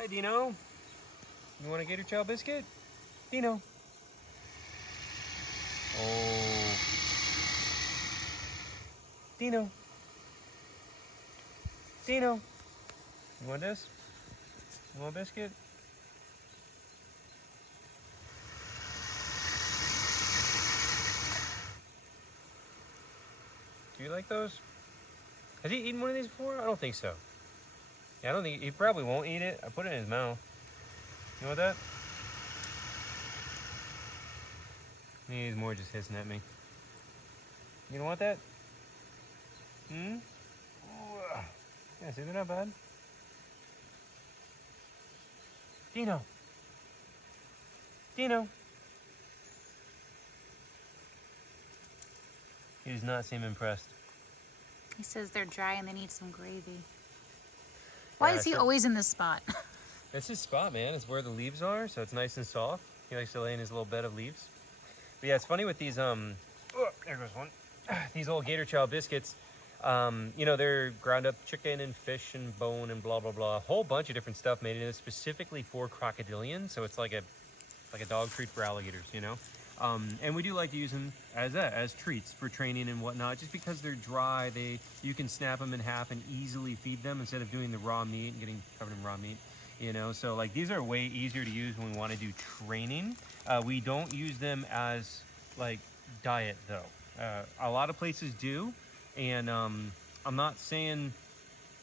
Hi, Dino. You want a gator chow biscuit? Dino. Oh. Dino. Dino. You want this? You want a biscuit? Do you like those? Has he eaten one of these before? I don't think so. Yeah, I don't think he probably won't eat it. I put it in his mouth. You want that? He's more just hissing at me. You don't want that? Hmm? Yeah, see, they're not bad. Dino. Dino. He does not seem impressed. He says they're dry and they need some gravy. Why Yeah, is he always in this spot? That's his spot, man. It's where the leaves are, so it's nice and soft. He likes to lay in his little bed of leaves. But yeah, it's funny with these, oh, there goes one. These old gator chow biscuits. You know, they're ground up chicken and fish and bone and blah, blah, blah. A whole bunch of different stuff made in it specifically for crocodilians. So it's like a dog treat for alligators, you know? And we do like to use them as treats for training and whatnot, just because they're dry. You can snap them in half and easily feed them instead of doing the raw meat and getting covered in raw meat, you know? So like these are way easier to use when we want to do training. We don't use them as like diet though. A lot of places do, and I'm not saying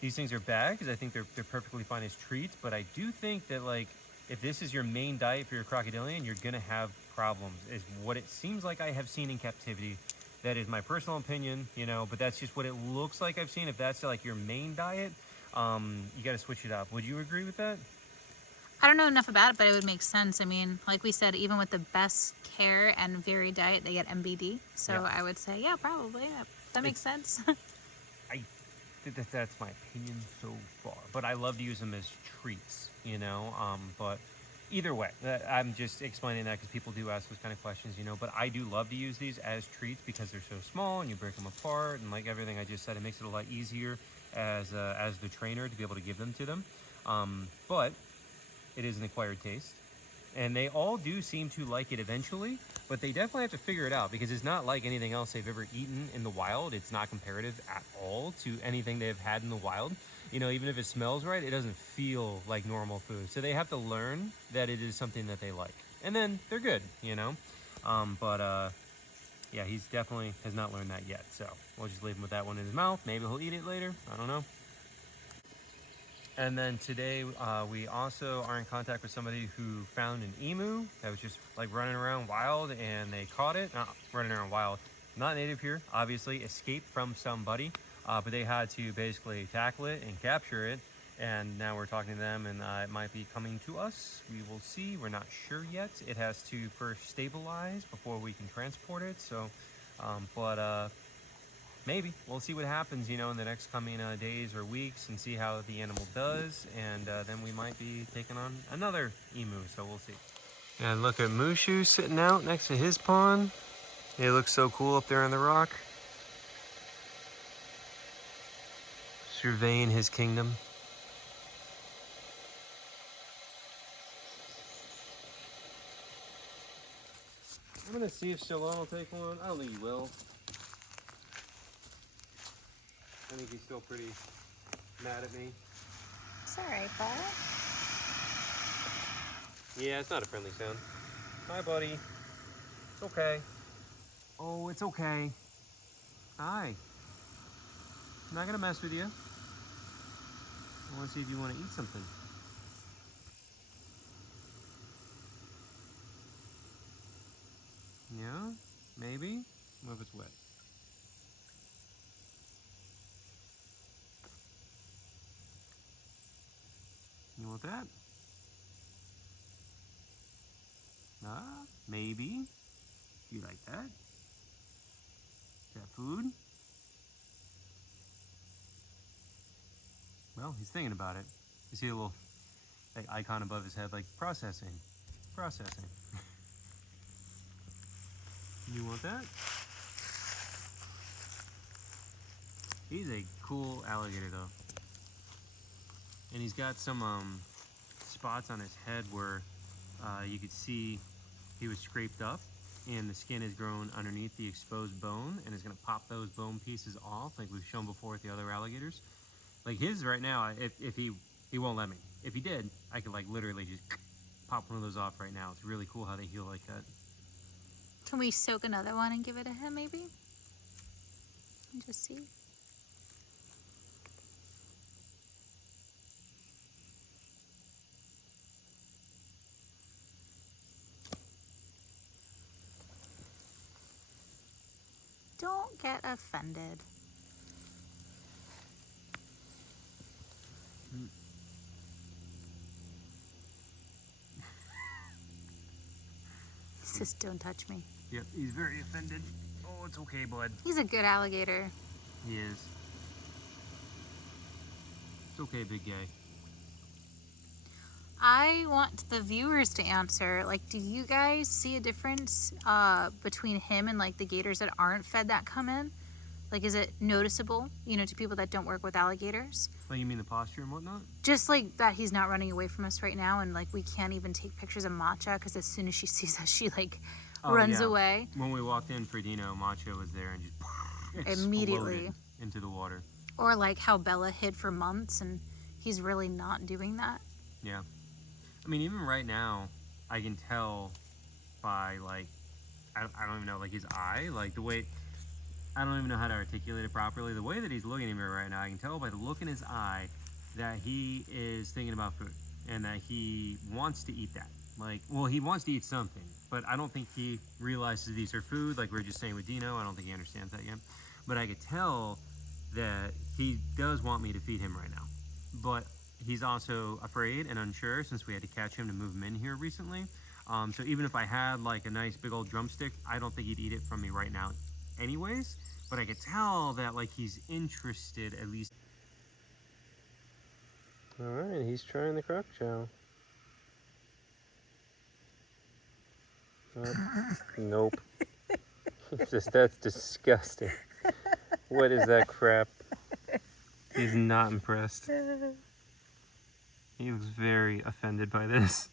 these things are bad, because I think they're perfectly fine as treats, but I do think that like if this is your main diet for your crocodilian, you're gonna have problems, is what it seems like I have seen in captivity. That is my personal opinion, you know, but that's just what it looks like I've seen. If that's like your main diet, you got to switch it up. Would you agree with that? I don't know enough about it, but it would make sense. I mean, like we said, even with the best care and varied diet, they get MBD. So yeah. I would say, yeah, probably. That makes sense. I think that's my opinion so far. But I love to use them as treats, you know. But either way, I'm just explaining that because people do ask those kind of questions, you know. But I do love to use these as treats because they're so small and you break them apart. And like everything I just said, it makes it a lot easier as the trainer to be able to give them to them. But it is an acquired taste, and they all do seem to like it eventually, but they definitely have to figure it out because it's not like anything else they've ever eaten in the wild. It's not comparative at all to anything they've had in the wild. You know, even if it smells right, it doesn't feel like normal food. So they have to learn that it is something that they like, and then they're good, you know. Yeah, he's definitely has not learned that yet. So we'll just leave him with that one in his mouth. Maybe he'll eat it later. I don't know. And then today we also are in contact with somebody who found an emu that was just like running around wild, and they caught it. Not running around wild, not native here, obviously, escaped from somebody, but they had to basically tackle it and capture it. And now we're talking to them, and it might be coming to us. We will see. We're not sure yet. It has to first stabilize before we can transport it. So, maybe we'll see what happens, you know, in the next coming days or weeks, and see how the animal does, and then we might be taking on another emu, so we'll see. And look at Mushu sitting out next to his pond. He looks so cool up there on the rock, surveying his kingdom. I'm gonna see if Stallone will take one. I don't think he will. I think he's still pretty mad at me. It's alright, bud. Yeah, it's not a friendly sound. Hi, buddy. It's okay. Oh, it's okay. Hi. I'm not gonna mess with you. I want to see if you want to eat something. Yeah? Maybe? What if it's wet? You want that? Maybe. You like that? Is that food? Well, he's thinking about it. You see a little like icon above his head, like processing. Processing. You want that? He's a cool alligator though. And he's got some spots on his head where you could see he was scraped up, and the skin is grown underneath the exposed bone and is going to pop those bone pieces off like we've shown before with the other alligators. Like his right now, if he won't let me. If he did, I could like literally just pop one of those off right now. It's really cool how they heal like that. Can we soak another one and give it to him maybe? And just see. Don't get offended. He says, don't touch me. Yep, he's very offended. Oh, it's okay, bud. He's a good alligator. He is. It's okay, big guy. I want the viewers to answer, like, do you guys see a difference between him and like the gators that aren't fed that come in? Like, is it noticeable, you know, to people that don't work with alligators? Well, you mean the posture and whatnot? Just like that he's not running away from us right now, and like we can't even take pictures of Matcha because as soon as she sees us, she like runs away. When we walked in for Dino, Matcha was there and just Immediately into the water. Or like how Bella hid for months, and he's really not doing that. Yeah. I mean, even right now, I can tell by like, I don't even know, like his eye, like the way, I don't even know how to articulate it properly. The way that he's looking at me right now, I can tell by the look in his eye that he is thinking about food and that he wants to eat that. Like, well, he wants to eat something, but I don't think he realizes these are food. Like we were just saying with Dino, I don't think he understands that yet. But I could tell that he does want me to feed him right now. But he's also afraid and unsure since we had to catch him to move him in here recently. So even if I had like a nice big old drumstick, I don't think he'd eat it from me right now anyways. But I could tell that like he's interested at least. All right, he's trying the croc chow. Nope. That's disgusting. What is that crap? He's not impressed. He looks very offended by this.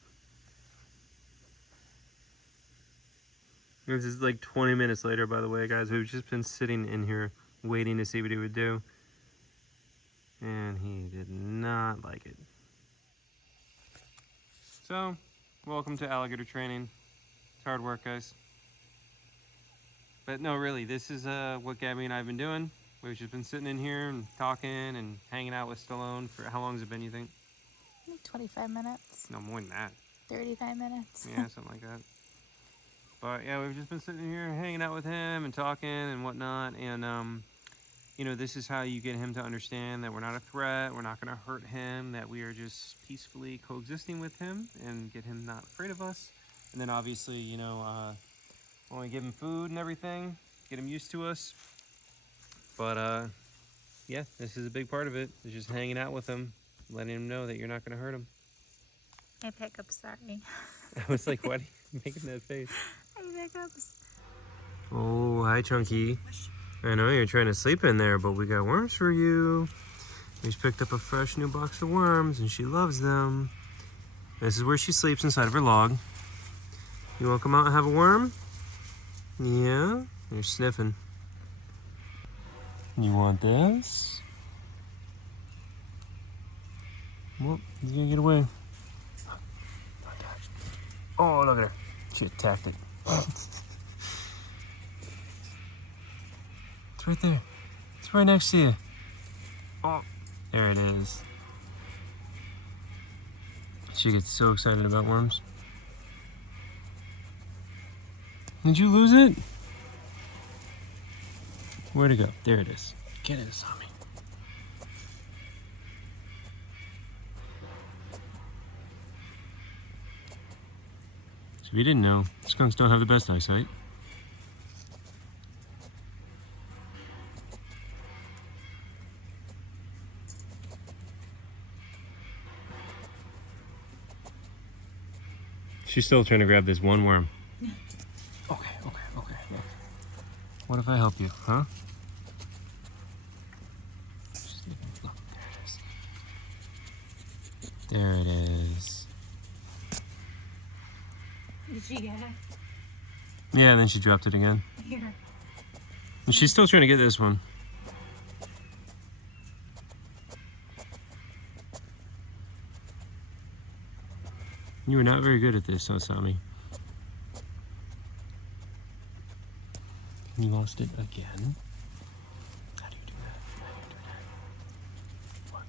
This is like 20 minutes later, by the way, guys. We've just been sitting in here waiting to see what he would do. And he did not like it. So, welcome to alligator training. It's hard work, guys. But no, really, this is what Gabby and I have been doing. We've just been sitting in here and talking and hanging out with Stallone for, how long has it been, you think? 25 minutes. No, more than that. 35 minutes. Yeah, something like that. But yeah, we've just been sitting here hanging out with him and talking and whatnot. And, you know, this is how you get him to understand that we're not a threat. We're not going to hurt him, that we are just peacefully coexisting with him and get him not afraid of us. And then obviously, you know, when we give him food and everything, get him used to us. But yeah, this is a big part of it. It's just hanging out with him, letting him know that you're not going to hurt him. Hey, Pickups, sorry. I was like, why are you making that face? Hey, Pickups. Oh, hi, Chunky. I know you're trying to sleep in there, but we got worms for you. We just picked up a fresh new box of worms, and she loves them. This is where she sleeps, inside of her log. You want to come out and have a worm? Yeah? You're sniffing. You want this? Well, he's gonna get away. Oh, look at her. She attacked it. It's right there. It's right next to you. Oh, there it is. She gets so excited about worms. Did you lose it? Where'd it go? There it is. Get it, Sammy. So if you didn't know, skunks don't have the best eyesight. She's still trying to grab this one worm. Okay. What if I help you, huh? Look, there it is. There it is. Did she get it? Yeah, and then she dropped it again. Here. And she's still trying to get this one. You were not very good at this, Osami. You lost it again? How do you do that? How do you do that?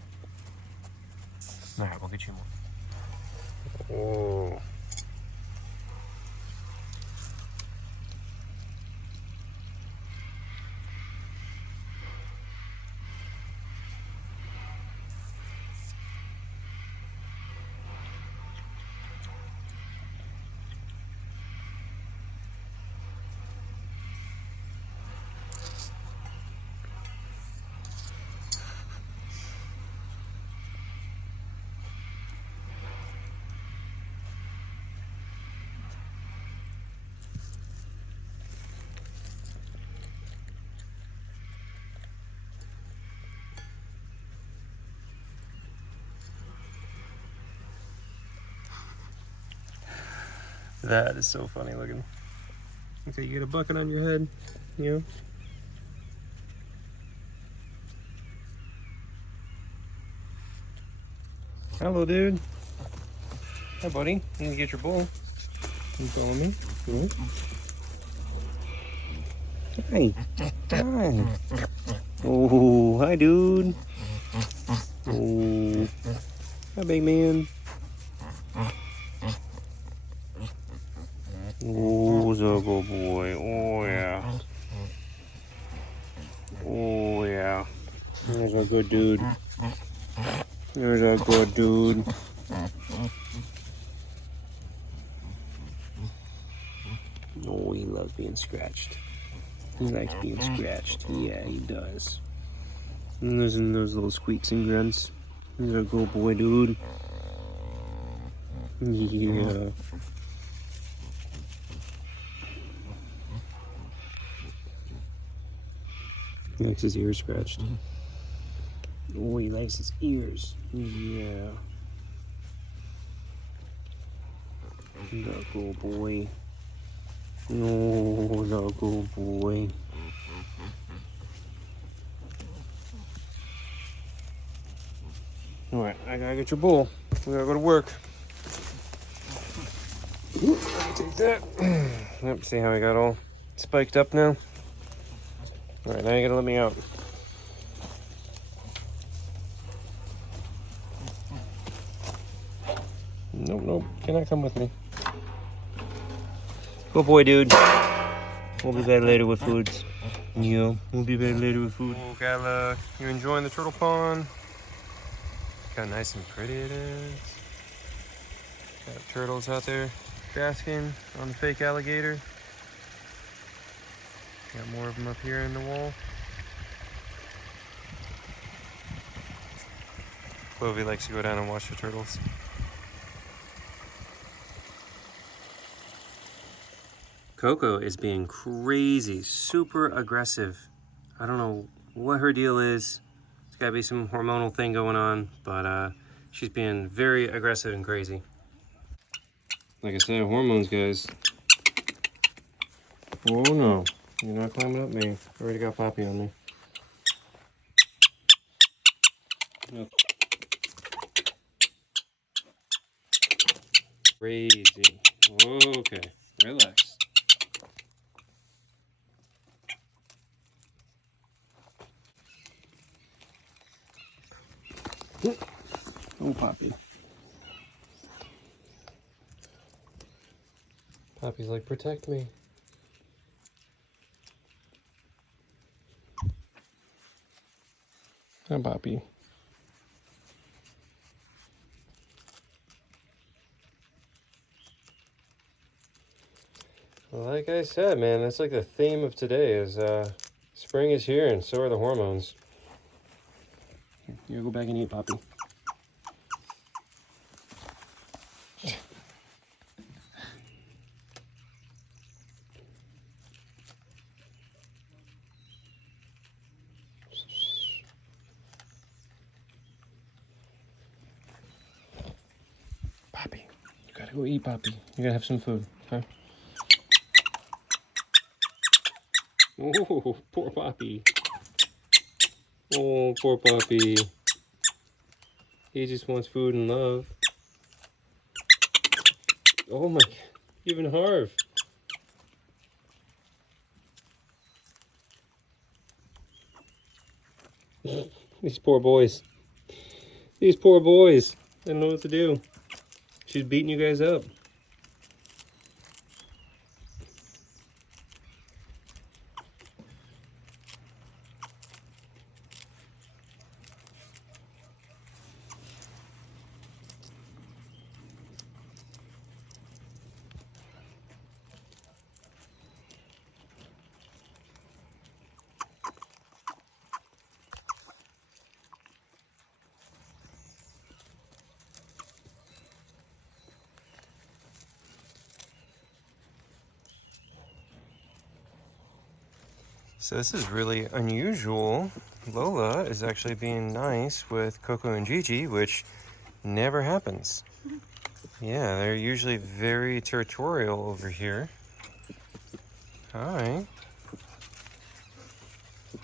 What? Alright, we'll get you more. Oh. That is so funny looking. Okay, you get a bucket on your head, you know? Hello, dude. Hi, buddy. You need to get your bowl. You follow me? Yeah. Hi. Hi. Oh, hi, dude. Oh, hi, big man. Oh, he's a good boy. Oh, yeah. Oh, yeah. There's a good dude. There's a good dude. Oh, he loves being scratched. He likes being scratched. Yeah, he does. And listen to those little squeaks and grunts. He's a good boy, dude. Yeah. He likes his ears scratched. Oh, he likes his ears. Yeah. The good boy. Oh, the good boy. Alright, I gotta get your bowl. We gotta go to work. Ooh, take that. Yep, see how I got all spiked up now? Alright, now you gotta let me out. Nope, nope, cannot come with me. Good boy, dude. We'll be back later with foods. Yeah, we'll be back later with food. Oh, Gala, you enjoying the turtle pond? Look how nice and pretty it is. Got turtles out there basking on the fake alligator. Got more of them up here in the wall. Clovey likes to go down and watch the turtles. Coco is being crazy, super aggressive. I don't know what her deal is. There's gotta be some hormonal thing going on, but she's being very aggressive and crazy. Like I said, hormones, guys. Oh no, you're not climbing up me. I already got Poppy on me. No. Crazy. Okay, relax. Oh, Poppy. Poppy's like, protect me. Hi, Poppy. Well, like I said, man, that's like the theme of today is spring is here and so are the hormones. Here, you go back and eat, Poppy. Poppy, you gotta Go eat, Poppy. You're gonna have some food, huh? Oh, poor Poppy. Oh, poor Poppy. He just wants food and love. Oh my, even Harv. These poor boys. These poor boys. I don't know what to do. She's beating you guys up. So this is really unusual. Lola is actually being nice with Coco and Gigi, which never happens. Yeah, they're usually very territorial over here. Hi.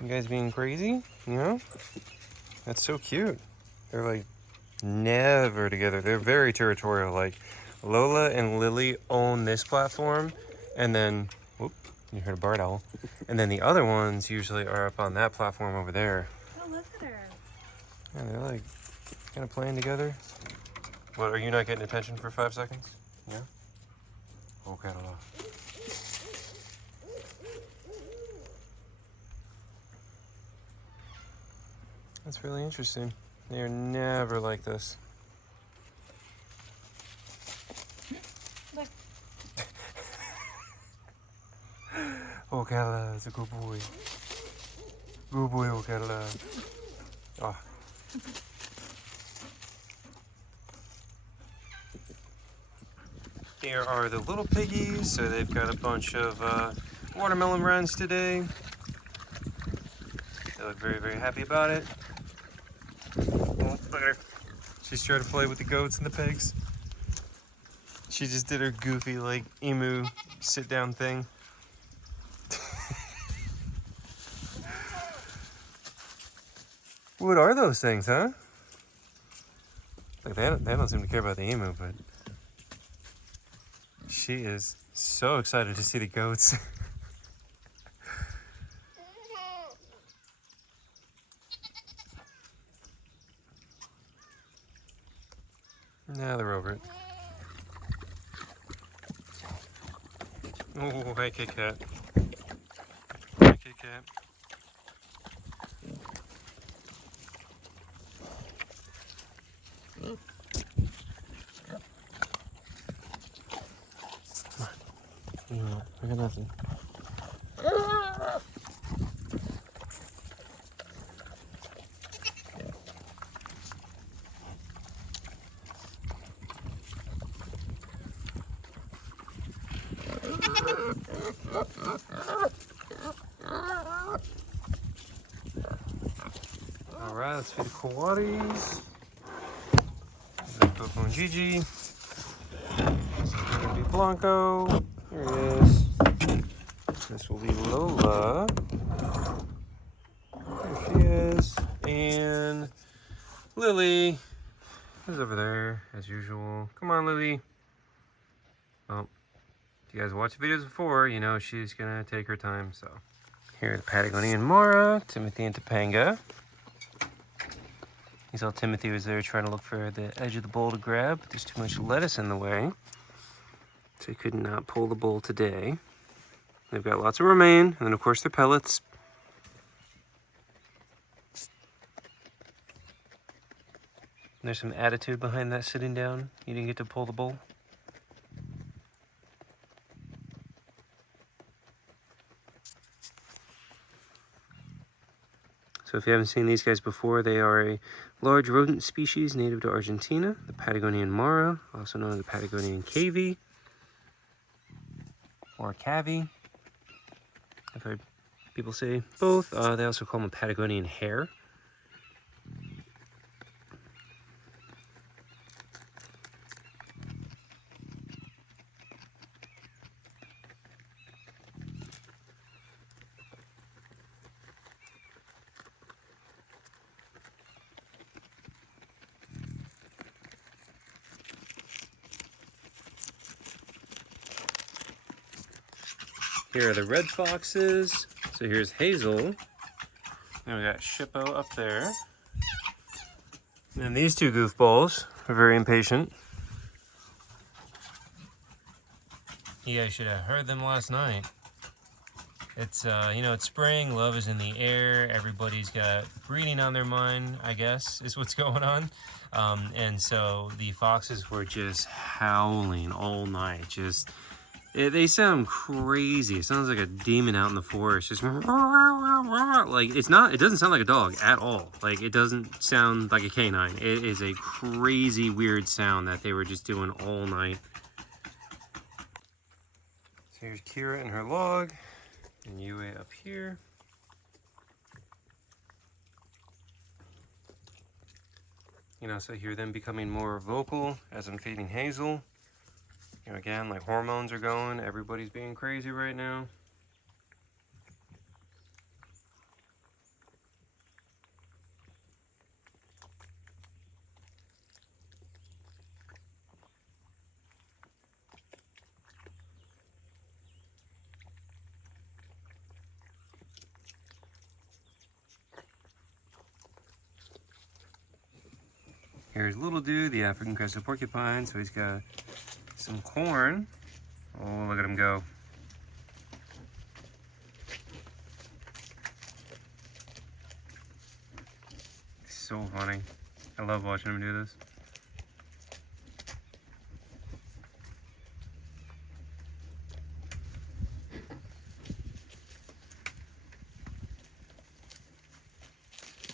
You guys being crazy? You know? That's so cute. They're like never together. They're very territorial. Like Lola and Lily own this platform, and then, whoop, you heard a barred owl. And then the other ones usually are up on that platform over there. Oh, look at her. Yeah, they're like kind of playing together. What, are you not getting attention for 5 seconds? Yeah? Okay, Lola. That's really interesting. They're never like this. Look. Ocala, it's a good boy. Good boy, Ocala. Oh. Here are the little piggies. So they've got a bunch of watermelon runs today. They look very, very happy about it. Oh, look at her. She's trying to play with the goats and the pigs. She just did her goofy, like, emu sit-down thing. What are those things, huh? Like, they don't seem to care about the emu, but she is so excited to see the goats. Now they're over it. Oh, hey, Kit Kat. Hey, Kit Kat. Come on. I got nothing. Alright, let's feed the coatis. Coco and Gigi. This is going to be Blanco. Here he is. This will be Lola. There she is. And Lily is over there, as usual. Come on, Lily. Well, if you guys watched videos before, you know she's going to take her time, so. Here are the Patagonian Mara, Timothy and Topanga. You saw Timothy was there trying to look for the edge of the bowl to grab. There's too much lettuce in the way, so he could not pull the bowl today. They've got lots of romaine, and then of course their pellets. There's some attitude behind that sitting down. You didn't get to pull the bowl. So if you haven't seen these guys before, they are a large rodent species native to Argentina, the Patagonian Mara, also known as the Patagonian cavy, or cavy. I've heard people say both. They also call them a Patagonian hare. Here are the red foxes. So here's Hazel. And we got Shippo up there. And these two goofballs are very impatient. You guys should have heard them last night. It's, you know, it's spring, love is in the air, everybody's got breeding on their mind, I guess, is what's going on. And so the foxes were just howling all night. They sound crazy. It sounds like a demon out in the forest. Just like, it doesn't sound like a dog at all. Like, it doesn't sound like a canine. It is a crazy, weird sound that they were just doing all night. So here's Kira and her log. And Yue up here. You know, so hear them becoming more vocal as I'm feeding Hazel. You know, again, like hormones are going, everybody's being crazy right now. Here's little dude, the African crested porcupine. So he's got some corn. Oh, look at him go. So funny. I love watching him do this.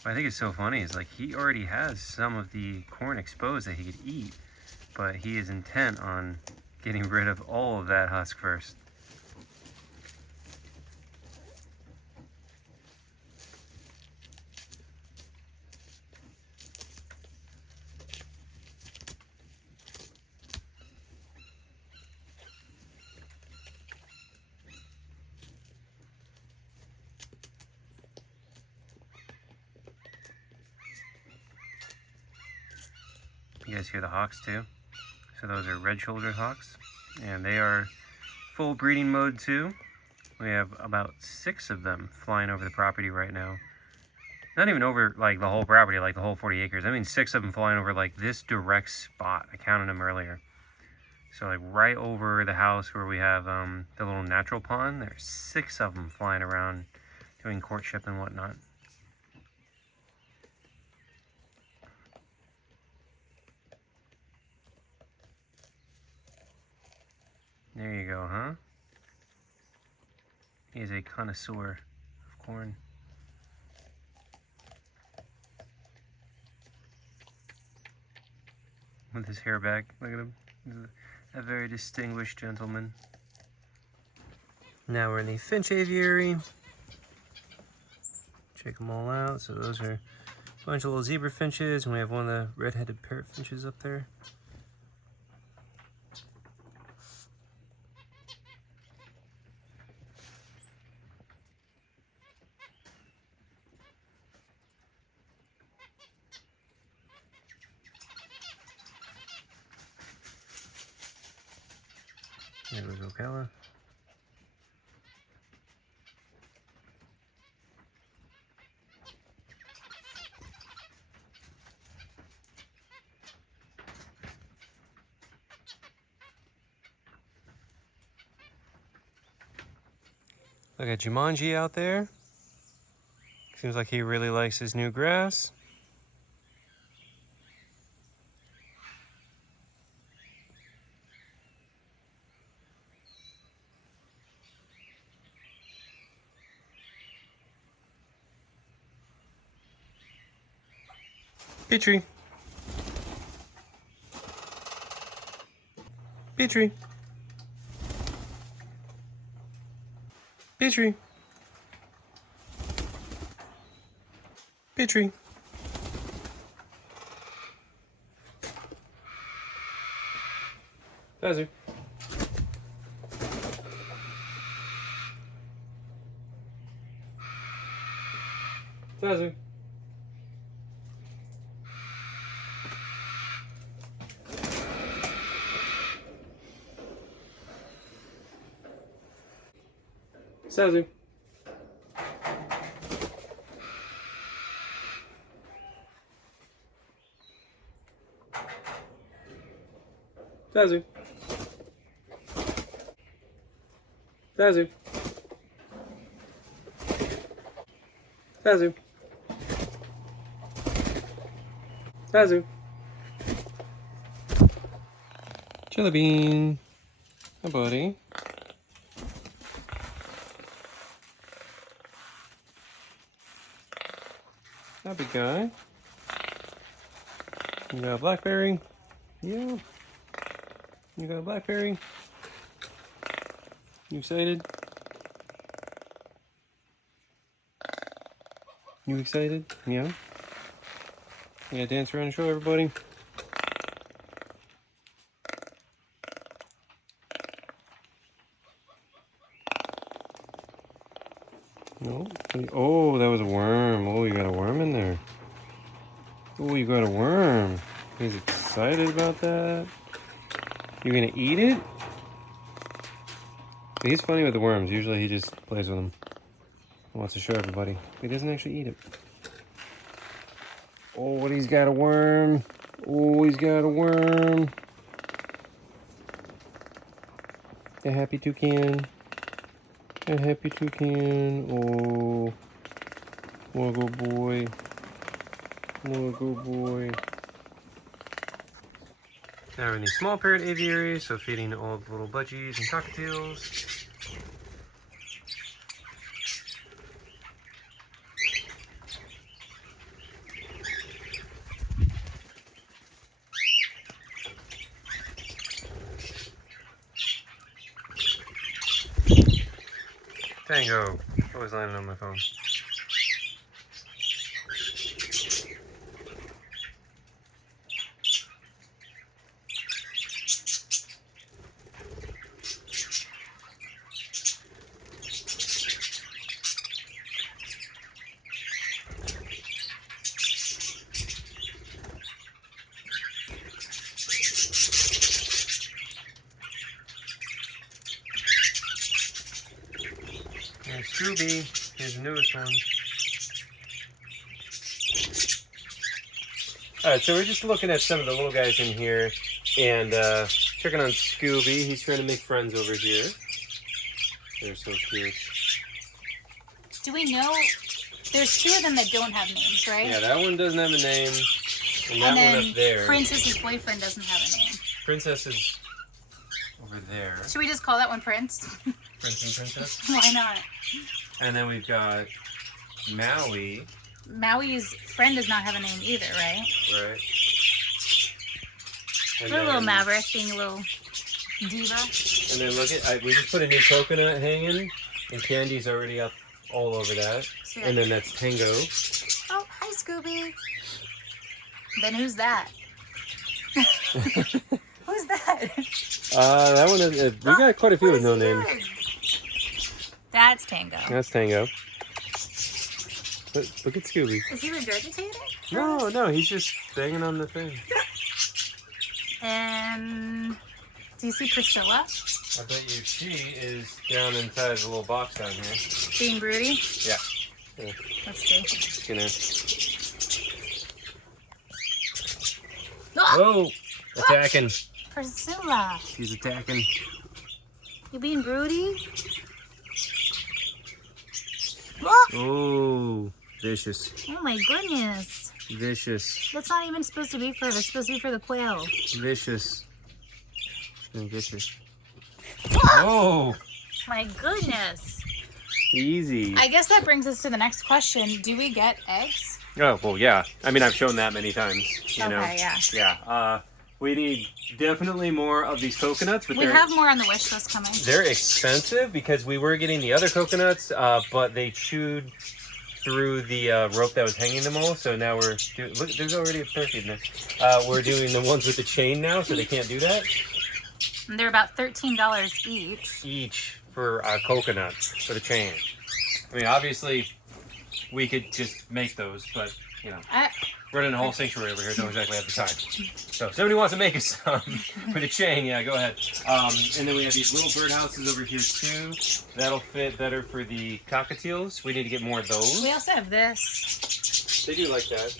What I think is so funny is like he already has some of the corn exposed that he could eat, but he is intent on getting rid of all of that husk first. You guys hear the hawks too? So those are red-shouldered hawks, and they are full breeding mode too. We have about 6 of them flying over the property right now. Not even over like the whole property, like the whole 40 acres. I mean 6 of them flying over like this direct spot. I counted them earlier. So like right over the house where we have the little natural pond, there's 6 of them flying around doing courtship and whatnot. There you go, huh? He is a connoisseur of corn. With his hair back, look at him. He's a very distinguished gentleman. Now we're in the finch aviary. Check them all out. So those are a bunch of little zebra finches, and we have one of the red-headed parrot finches up there. There goes Ocala. Look at Jumanji out there. Seems like he really likes his new grass. Petrie. Petrie. Petrie. Petrie. Zazu. Zazu. Sazu. Sazu. Sazu. Sazu. Sazu. Jelly bean. Hi, buddy. Happy guy. You got a blackberry? Yeah. You got a blackberry? You excited? You excited? Yeah? You gotta dance around and show everybody? No? Oh, that was a worm. Oh, you got a worm in there. Oh, you got a worm. He's excited about that. You're gonna eat it? He's funny with the worms. Usually he just plays with them. He wants to show everybody. He doesn't actually eat it. Oh, he's got a worm. Oh, he's got a worm. A happy toucan. A happy toucan. Oh, what a good boy. What a good boy. Now we're in the small parrot aviary, so feeding all the little budgies and cockatiels. Tango, always landing on my phone. And Scooby, here's the newest one. Alright, so we're just looking at some of the little guys in here and checking on Scooby. He's trying to make friends over here. They're so cute. Do we know? There's two of them that don't have names, right? Yeah, that one doesn't have a name. And that then one up there. Princess's boyfriend doesn't have a name. Princess is over there. Should we just call that one Prince? Prince and Princess. Why not? And then we've got Maui. Maui's friend does not have a name either, right? Right. And They're a little then- maverick, being a little diva. And then look at, we just put a new coconut hanging, and Candy's already up all over that. See And then that's Tango. Oh, hi, Scooby. Then who's that? Who's that? That one is, we got quite a few with no names. That's Tango. That's Tango. Look at Scooby. Is he regurgitating? No, he's just banging on the thing. And do you see Priscilla I bet you she is down inside the little box down here. being broody? Yeah. Let's see. Just gonna... Oh, Oh! Attacking. Priscilla, She's attacking. you being broody? Oh, Oh! Vicious. oh my goodness. Vicious. That's not even supposed to be for her. It's supposed to be for the quail. Vicious. She's gonna get you. Oh, Oh! my goodness. Easy. I guess that brings us to the next question. Do we get eggs? Oh, well, yeah. I mean, I've shown that many times. You know? Okay, yeah. Yeah. We need definitely more of these coconuts. But We have more on the wish list coming. They're expensive because we were getting the other coconuts, but they chewed through the rope that was hanging them all. So now we're look. There's already a parakeet in there. We're doing the ones with the chain now, so they can't do that. And they're about $13 each. Each for a coconut for the chain. I mean, obviously, we could just make those, but you know. running a whole sanctuary over here. Don't exactly have the time. So if somebody wants to make us some with a chain, yeah, go ahead. And then we have these little birdhouses over here too. That'll fit better for the cockatiels. We need to get more of those. We also have this. They do like that.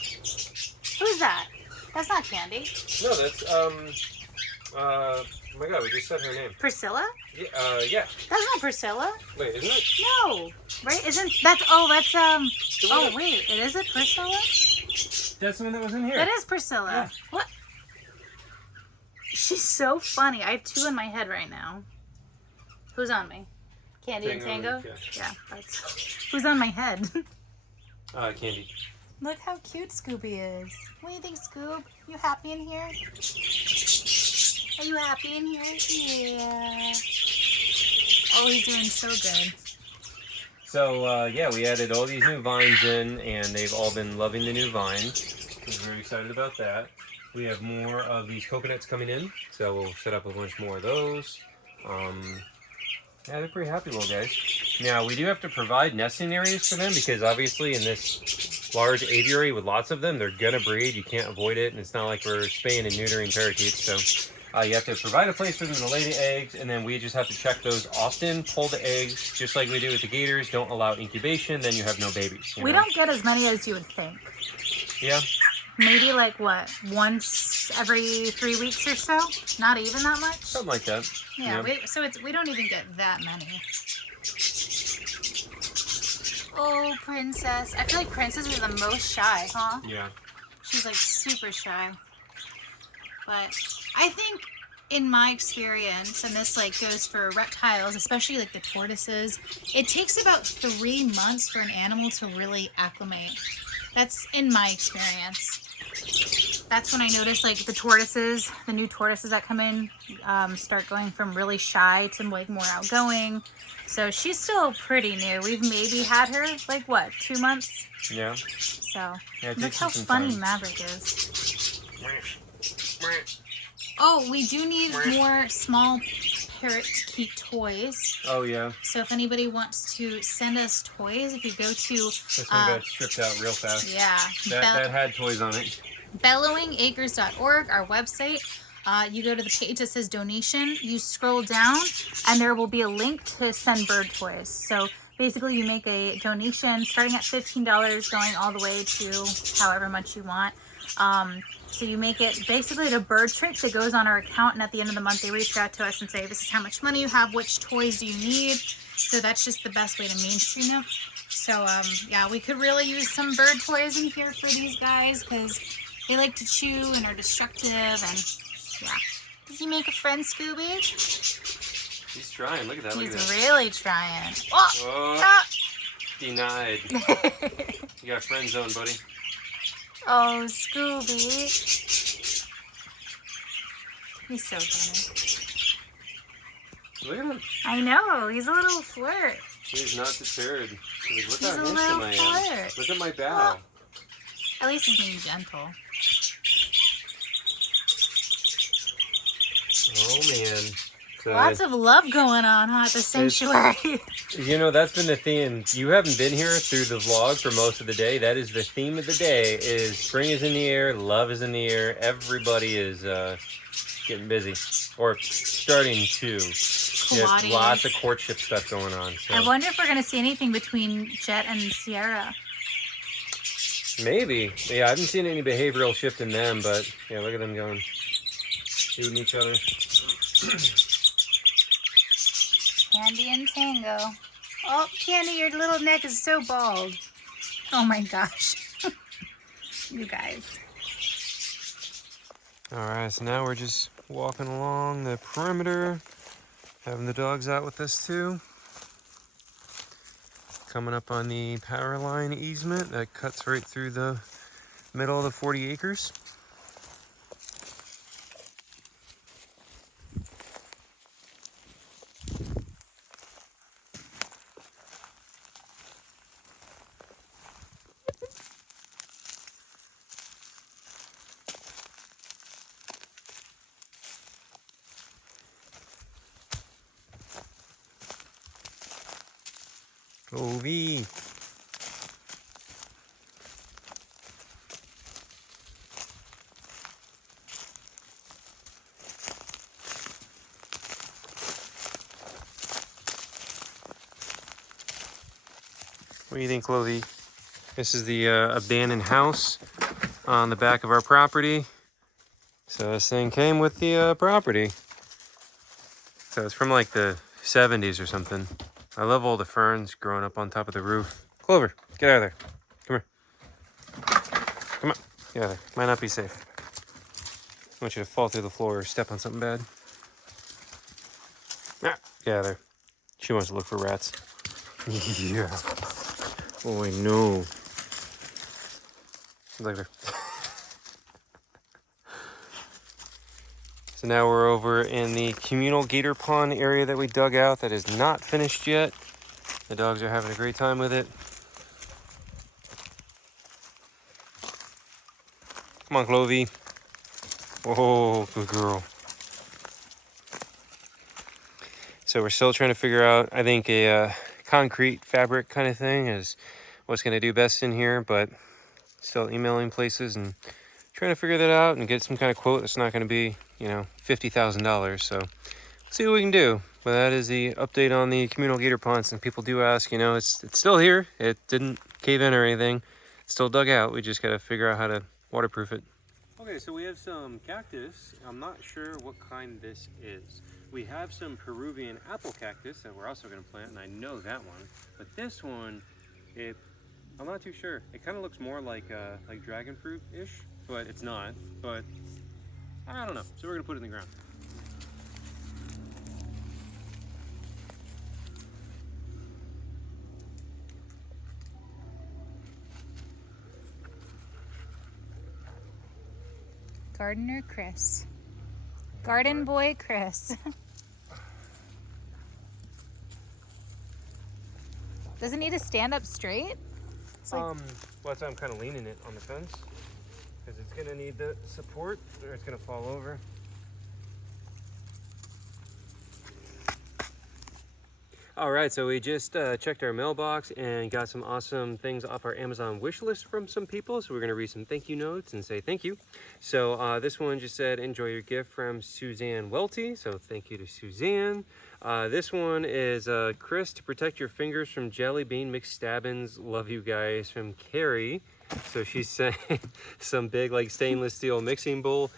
Who's that? That's not Candy. No, that's oh my God, we just said her name. Priscilla? Yeah, yeah. That's not Priscilla. Wait, isn't it? No. Right? Isn't that's oh one wait, is it Priscilla? That's the one that was in here. That is Priscilla. Yeah. What? She's so funny. I have two in my head right now. Who's on me? Candy and Tango? Yeah, that's who's on my head. Candy. Look how cute Scooby is. What do you think, Scoob? You happy in here? Are you happy in here? Yeah. Oh, he's doing so good. So, yeah, we added all these new vines in, and they've all been loving the new vines. We're very excited about that. We have more of these coconuts coming in, so we'll set up a bunch more of those. Yeah, they're pretty happy little guys. Now, we do have to provide nesting areas for them, because obviously in this large aviary with lots of them, they're gonna breed. You can't avoid it, and it's not like we're spaying and neutering parakeets, so you have to provide a place for them to lay the eggs, and then we just have to check those often, pull the eggs, just like we do with the gators. Don't allow incubation, then you have no babies. We don't get as many as you would think. Yeah. Maybe like what, once every 3 weeks or so? Not even that much? Something like that. Yeah, we don't even get that many. Oh, Princess. I feel like Princess is the most shy, huh? Yeah. She's like super shy. But I think in my experience, and this like goes for reptiles, especially like the tortoises, it takes about 3 months for an animal to really acclimate. That's in my experience. That's when I noticed like the tortoises, the new tortoises that come in, start going from really shy to like more outgoing. So she's still pretty new. We've maybe had her like what, 2 months? Yeah. So Yeah, look how funny Maverick is. Oh, we do need more small Parakeet toys. Oh yeah. So if anybody wants to send us toys, if you go to this one got stripped out real fast. Yeah. That had toys on it. bellowingacres.org, our website. You go to the page that says donation, you scroll down, and there will be a link to send bird toys. So basically you make a donation starting at $15 going all the way to however much you want. So you make it basically the bird tricks. It goes on our account, and at the end of the month they reach out to us and say, this is how much money you have, which toys do you need. So that's just the best way to mainstream it. So yeah, we could really use some bird toys in here for these guys because they like to chew and are destructive, and yeah. Did you make a friend, Scooby? He's trying. Look at that. Look at that. He's really trying. Oh, denied. You got friend zone, buddy. Oh, Scooby. He's so funny. Look at him. I know. He's a little flirt. He's not deterred. He's like, look He's how a little handsome I am. flirt. Look at my bow. At least he's being gentle. Oh man. So Lots of love going on, huh, at the sanctuary. You know, that's been the theme. You haven't been here through the vlog for most of the day. That is the theme of the day, is spring is in the air, love is in the air. Everybody is getting busy. Or starting to. There's lots of courtship stuff going on. So. I wonder if we're going to see anything between Jet and Sierra. Maybe. Yeah, I haven't seen any behavioral shift in them, but yeah, look at them going. Shooting each other. Candy and Tango. Oh, Candy, your little neck is so bald. Oh my gosh. You guys. Alright, so now we're just walking along the perimeter, having the dogs out with us too. Coming up on the power line easement that cuts right through the middle of the 40 acres. Go V. What do you think, Chloe? This is the abandoned house on the back of our property. So this thing came with the property. So it's from like the 70s or something. I love all the ferns growing up on top of the roof. Clover, get out of there. Come here. Come on, get out of there. Might not be safe. I want you to fall through the floor or step on something bad. Ah, get out of there. She wants to look for rats. Yeah. Oh, I know. Look there. So now we're over in the communal gator pond area that we dug out that is not finished yet. The dogs are having a great time with it. Come on, Clovey. Oh, good girl. So we're still trying to figure out, I think a concrete fabric kind of thing is what's going to do best in here, but still emailing places and trying to figure that out and get some kind of quote that's not going to be, you know, $50,000. So see what we can do. But that is the update on the communal gator ponds. And people do ask, you know, it's still here. It didn't cave in or anything. It's still dug out. We just got to figure out how to waterproof it. Okay, so we have some cactus. I'm not sure what kind this is. We have some Peruvian apple cactus that we're also going to plant, and I know that one. But this one, I'm not too sure. It kind of looks more like dragon fruit-ish, but it's not. But I don't know. So we're going to put it in the ground. Gardener Chris. Garden boy Chris. Does it need to stand up straight? Well, that's why I'm kind of leaning it on the fence, because it's going to need the support or it's going to fall over. All right, so we just checked our mailbox and got some awesome things off our Amazon wish list from some people. So we're going to read some thank you notes and say thank you. So this one just said, enjoy your gift from Suzanne Welty. So thank you to Suzanne. This one is Chris, to protect your fingers from jelly bean mixed stabbins. Love you guys, from Carrie. So she sent some big like stainless steel mixing bowl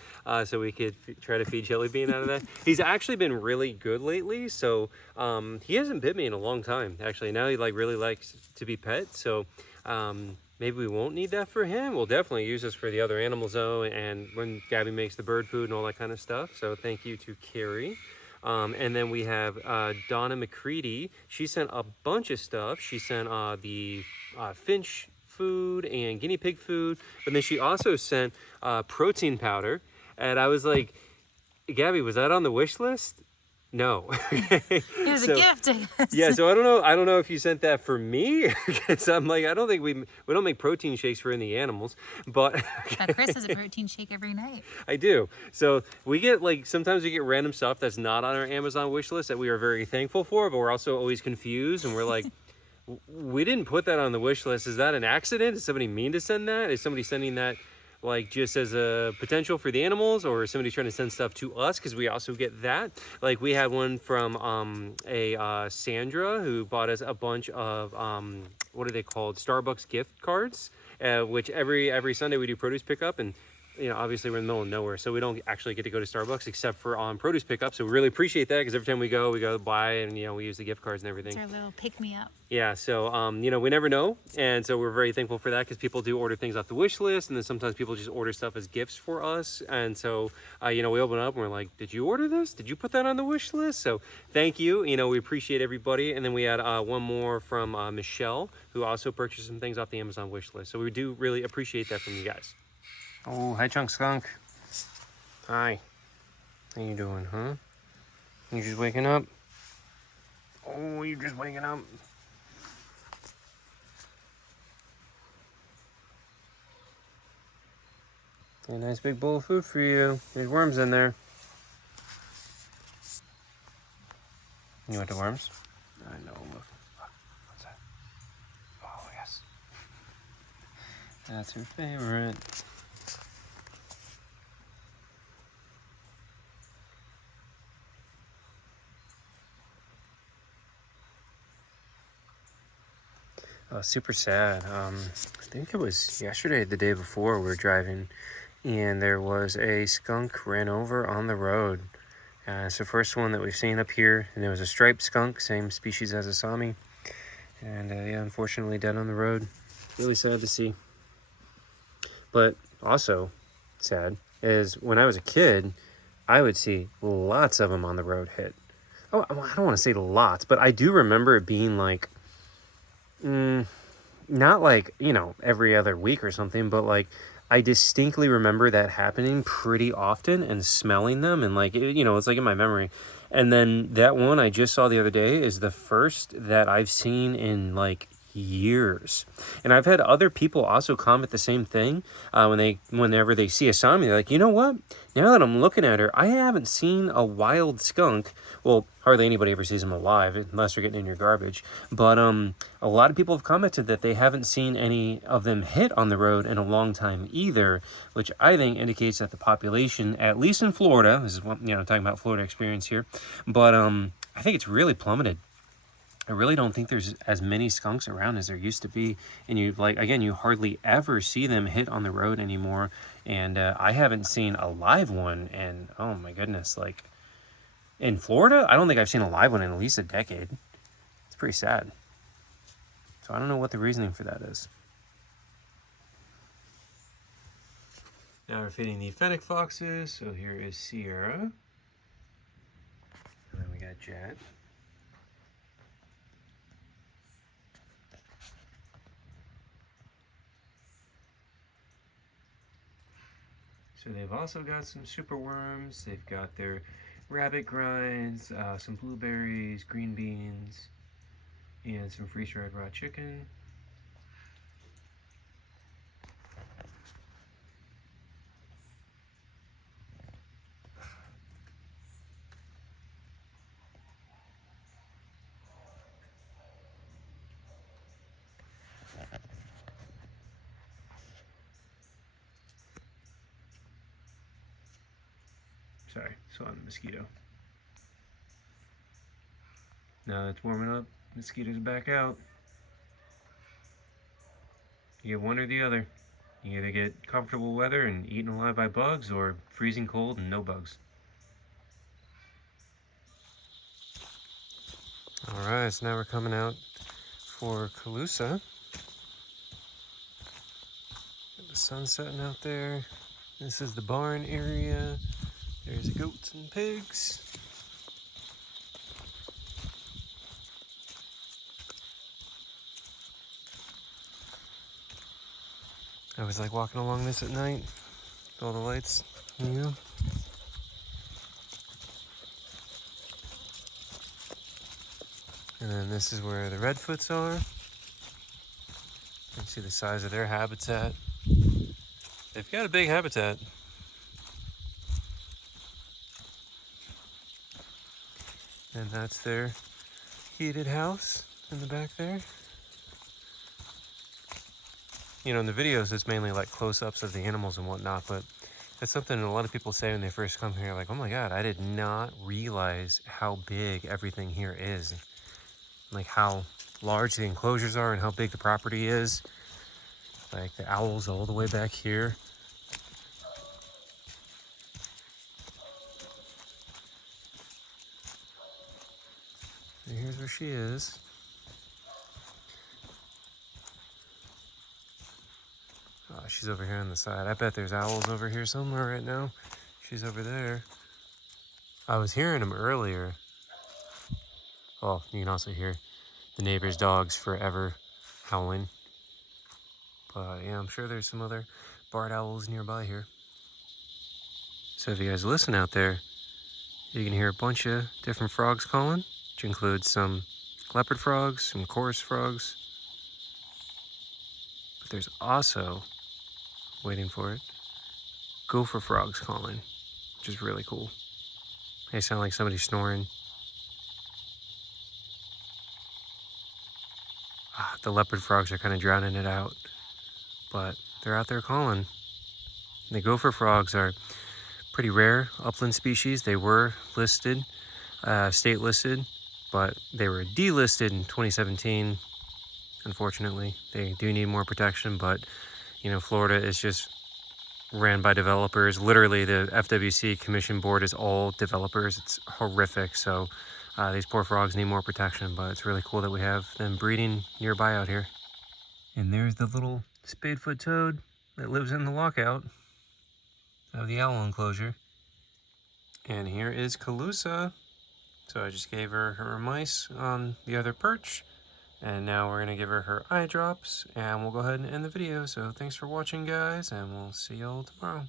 so we could try to feed Jelly Bean out of that. He's actually been really good lately. So he hasn't bit me in a long time. Actually, now he like really likes to be pet. So maybe we won't need that for him. We'll definitely use this for the other animals though, and when Gabby makes the bird food and all that kind of stuff. So thank you to Carrie. And then we have Donna McCready. She sent a bunch of stuff. She sent the finch food and guinea pig food, but then she also sent protein powder, and I was like, Gabby, was that on the wish list? No. It was a gift, I guess. Yeah, so I don't know if you sent that for me, because I'm like, I don't think we don't make protein shakes for any animals, but Chris has a protein shake every night. I do. So we get like, sometimes we get random stuff that's not on our Amazon wish list that we are very thankful for, but we're also always confused, and we're like, we didn't put that on the wish list. Is that an accident? Is somebody mean to send that? Is somebody sending that like just as a potential for the animals, or is somebody trying to send stuff to us because we also get that? Like we had one from Sandra, who bought us a bunch of what are they called? Starbucks gift cards, which every Sunday we do produce pickup, and you know, obviously we're in the middle of nowhere, so we don't actually get to go to Starbucks except for on produce pickup. So we really appreciate that, because every time we go buy, and you know, we use the gift cards and everything. It's our little pick-me-up. Yeah, so you know, we never know, and so we're very thankful for that, because people do order things off the wish list, and then sometimes people just order stuff as gifts for us, and so you know, we open up and we're like, did you order this? Did you put that on the wish list? So thank you. You know, we appreciate everybody. And then we had one more from Michelle, who also purchased some things off the Amazon wish list. So we do really appreciate that from you guys. Oh, hi, Chunk Skunk. Hi. How you doing, huh? You just waking up? Oh, you're just waking up. A nice big bowl of food for you. There's worms in there. You want the worms? I know, look. What's that? Oh, yes. That's her favorite. Super sad. I think it was yesterday, the day before, we were driving, and there was a skunk ran over on the road. It's the first one that we've seen up here, and it was a striped skunk, same species as a Sami. And yeah, unfortunately dead on the road. Really sad to see. But also sad is when I was a kid, I would see lots of them on the road hit. Oh, I don't want to say lots, but I do remember it being like, not like, every other week or something, but like I distinctly remember that happening pretty often and smelling them and like, it's like in my memory. And then that one I just saw the other day is the first that I've seen in like years. And I've had other people also comment the same thing whenever they see a Sami. They're like, you know what? Now that I'm looking at her, I haven't seen a wild skunk. Well, hardly anybody ever sees them alive unless they're getting in your garbage. But a lot of people have commented that they haven't seen any of them hit on the road in a long time either, which I think indicates that the population, at least in Florida, this is what, talking about Florida experience here, but I think it's really plummeted. I really don't think there's as many skunks around as there used to be. And you hardly ever see them hit on the road anymore. And I haven't seen a live one. And oh my goodness, like in Florida, I don't think I've seen a live one in at least a decade. It's pretty sad. So I don't know what the reasoning for that is. Now we're feeding the fennec foxes. So here is Sierra. And then we got Jet. So they've also got some super worms. They've got their rabbit grinds, some blueberries, green beans, and some freeze-dried raw chicken. Sorry, saw the mosquito. Now that it's warming up, mosquitoes are back out. You get one or the other. You either get comfortable weather and eaten alive by bugs, or freezing cold and no bugs. Alright, so now we're coming out for Calusa. The sun's setting out there. This is the barn area. There's the goats and pigs. I was like walking along this at night with all the lights. Yeah. And then this is where the redfoots are. You can see the size of their habitat. They've got a big habitat. And that's their heated house in the back there. In the videos, it's mainly like close-ups of the animals and whatnot, but that's something a lot of people say when they first come here, like, oh my God, I did not realize how big everything here is. Like how large the enclosures are and how big the property is. Like the owls all the way back here. And here's where she is. Oh, she's over here on the side. I bet there's owls over here somewhere right now. She's over there. I was hearing them earlier. Oh, you can also hear the neighbor's dogs forever howling. But yeah, I'm sure there's some other barred owls nearby here. So if you guys listen out there, you can hear a bunch of different frogs calling, which includes some leopard frogs, some chorus frogs. But there's also, waiting for it, gopher frogs calling, which is really cool. They sound like somebody snoring. The leopard frogs are kind of drowning it out, but they're out there calling. The gopher frogs are pretty rare upland species. They were listed, state listed, but they were delisted in 2017, unfortunately. They do need more protection, but you know, Florida is just ran by developers. Literally, the FWC Commission Board is all developers. It's horrific. So these poor frogs need more protection, but it's really cool that we have them breeding nearby out here. And there's the little spadefoot toad that lives in the lockout of the owl enclosure. And here is Calusa. So I just gave her her mice on the other perch. And now we're going to give her her eye drops. And we'll go ahead and end the video. So thanks for watching, guys. And we'll see y'all tomorrow.